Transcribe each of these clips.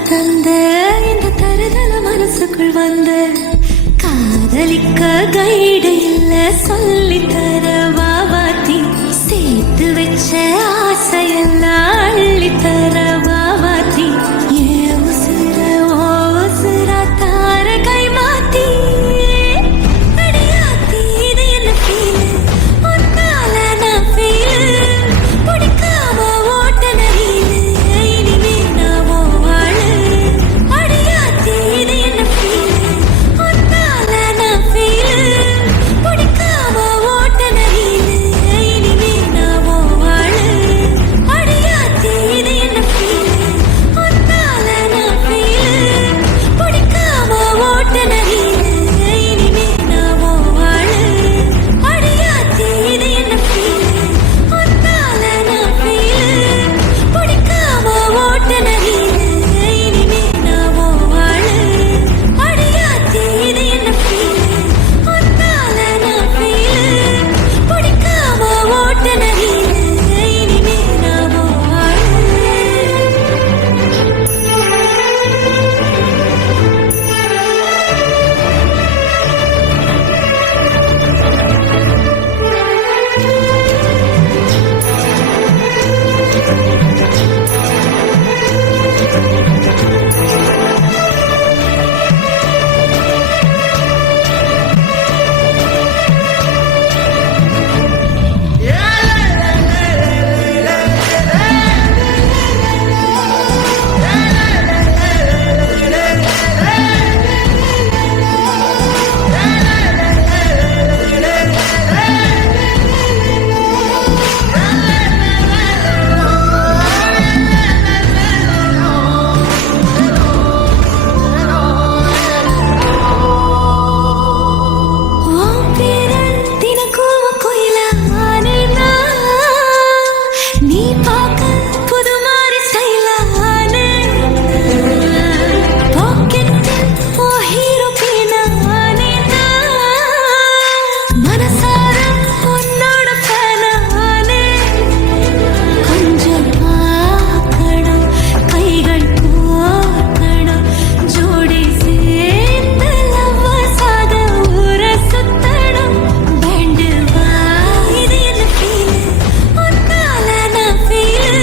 தந்த இந்த தருதல மனசுக்குள் வந்த காதலிக்க கைடு இல்ல சொல்லி தர வாவாத்தி சேர்த்து வச்ச ஆசையெல்லாம் அள்ளி தர வாவாத்தி ஏ உசுர ஓ உசுரா தார கை மாத்தி அடியாத்தி இது என்ன ஃபீல் ஒன்னால நான் ஃபீல் பிடிக்காம ஓட்ட நரீல் இனிமே நான் வாழ அடியாத்தி இது என்ன ஃபீல் ஒன்னால நான் ஃபீல் பிடிக்காம ஓட்ட நரீல் இனிமே நான் வாழ அடியாத்தி இது என்ன ஃபீல் ஒன்னால நான் ஃபீல் பிடிக்காம ஓட்ட நரீல் இனிமே நான் வாழ அடியாத்தி இது என்ன ஃபீல் ஒன்னால நான் ஃபீல் பிடிக்காம ஓட்ட நரீல் இனிமே நான் வாழ அடியாத்தி இது என்ன ஃபீல் ஒன்னால நான் ஃபீல் பிடிக்காம ஓட்ட நரீல் இனிமே நான் வாழ நீ பார்க்க புது மாதிரி ஸ்டைலானே பாக்கெட் ஓ ஹீரோ பீனானே மனசார உன்னோட ஃபேனானே கொஞ்சம் பார்க்கணும் கைகள் கோர்க்கணும் ஜோடி சேர்ந்து லவ்வாசாத ஊர சுத்தணும் பேண்டு வா இது என்ன ஃபீல் ஒன்னால நான் ஃபீல்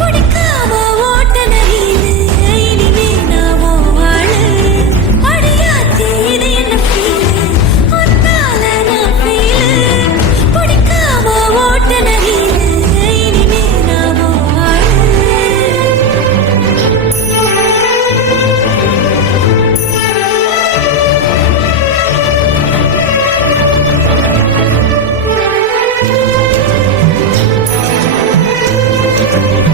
பிடிக்காம ஓட்ட நரீல் இனிமே நான் வாழ அடியாத்தி இது என்ன ஃபீல் ஒன்னால நான் ஃபீல் பிடிக்காம ஓட்ட நரீல் இனிமே நான் வாழ Thank you.